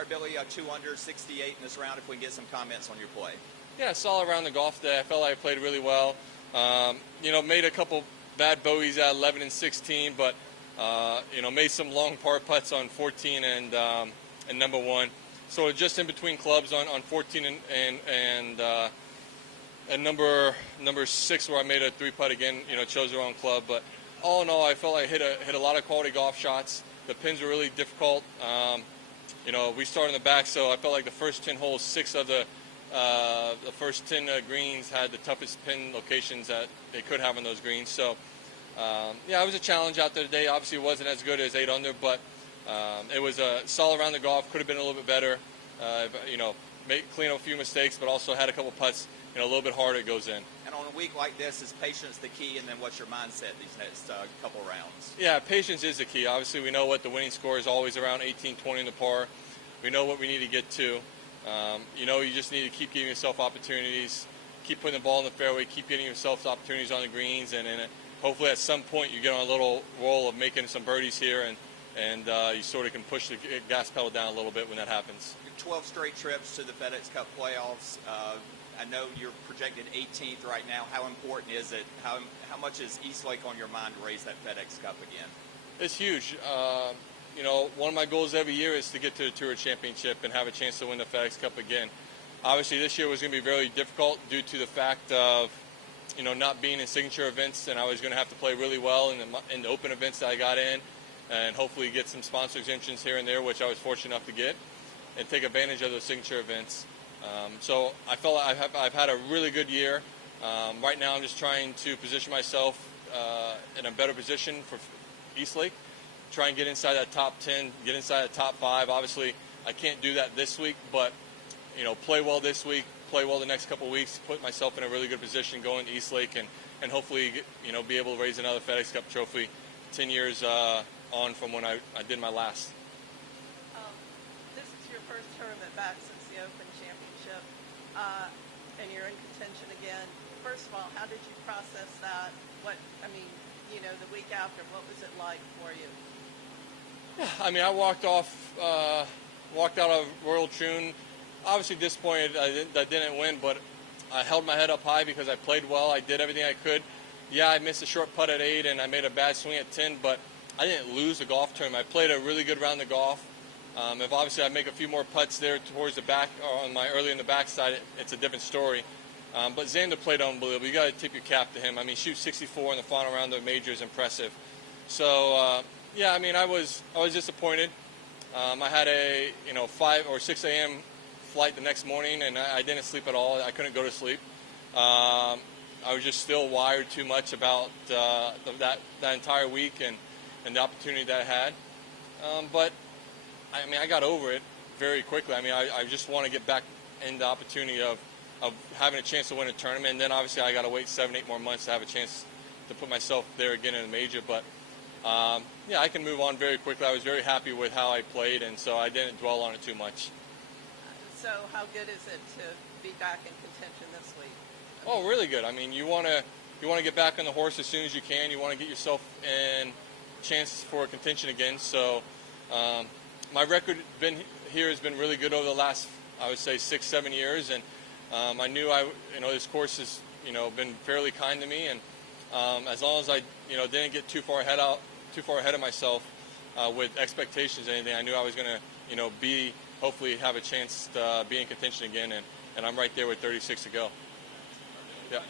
our ability 2 under 68 in this round if we can get some comments on your play. Yeah, solid round the golf day. I felt like I played really well. You know, made a couple bad bogeys at 11 and 16, but you know, made some long par putts on 14 and number 1. So just in between clubs on 14 and number 6, where I made a 3-putt again. You know, chose the wrong club, but all in all, I felt like I hit a lot of quality golf shots. The pins were really difficult. You know, we started in the back, so I felt like the first 10 holes, 6 of the first 10 greens had the toughest pin locations that they could have on those greens. So, yeah, it was a challenge out there today. Obviously, it wasn't as good as 8 under, but it was a solid round of golf. Could have been a little bit better. You know, clean up a few mistakes, but also had a couple putts. You know, a little bit harder it goes in. And on a week like this, is patience the key, and then what's your mindset these next couple rounds? Yeah, patience is the key. Obviously, we know what the winning score is, always around 18, 20 in the par. We know what we need to get to. You know, you just need to keep giving yourself opportunities, keep putting the ball in the fairway, keep getting yourself opportunities on the greens, and hopefully at some point you get on a little roll of making some birdies here, and you sort of can push the gas pedal down a little bit when that happens. 12 straight trips to the FedEx Cup playoffs. I know you're projected 18th right now. How important is it? How much is Eastlake on your mind to raise that FedEx Cup again? It's huge. You know, one of my goals every year is to get to the Tour Championship and have a chance to win the FedEx Cup again. Obviously, this year was going to be very difficult due to the fact of, you know, not being in signature events, and I was going to have to play really well in the open events that I got in, and hopefully get some sponsor exemptions here and there, which I was fortunate enough to get, and take advantage of those signature events. So I felt like I've had a really good year. Right now, I'm just trying to position myself in a better position for Eastlake. Try and get inside that top 10, get inside the top 5. Obviously, I can't do that this week, but you know, play well this week, play well the next couple of weeks, put myself in a really good position going to Eastlake, and hopefully, you know, be able to raise another FedEx Cup trophy 10 years on from when I did my last. This is your first tournament back since the Open Championship, and you're in contention again. First of all, how did you process that? You know, the week after, what was it like for you? Yeah, I mean, I walked out of Royal Troon, obviously disappointed I didn't win, but I held my head up high because I played well. I did everything I could. Yeah, I missed a short putt at 8, and I made a bad swing at 10, but I didn't lose the golf tournament. I played a really good round of golf. If obviously I make a few more putts there towards the back, or on my early in the backside, it's a different story. But Xander played unbelievable. You got to tip your cap to him. I mean, shoot 64 in the final round of the major is impressive. So yeah, I mean, I was disappointed. I had a 5 or 6 a.m. flight the next morning, and I didn't sleep at all. I couldn't go to sleep. I was just still wired too much about that entire week and the opportunity that I had. But I mean, I got over it very quickly. I mean, I just want to get back in the opportunity of having a chance to win a tournament, and then obviously I got to wait 7-8 more months to have a chance to put myself there again in a major. But yeah, I can move on very quickly. I was very happy with how I played, and so I didn't dwell on it too much. So how good is it to be back in contention this week? Oh, really good. I mean, you want to get back on the horse as soon as you can. You want to get yourself in chances for contention again. So my record here has been really good over the last, I would say, 6-7 years, and I knew this course has been fairly kind to me, and as long as I didn't get too far ahead of myself with expectations or anything, I knew I was going to hopefully have a chance to be in contention again, and I'm right there with 36 to go. Yeah.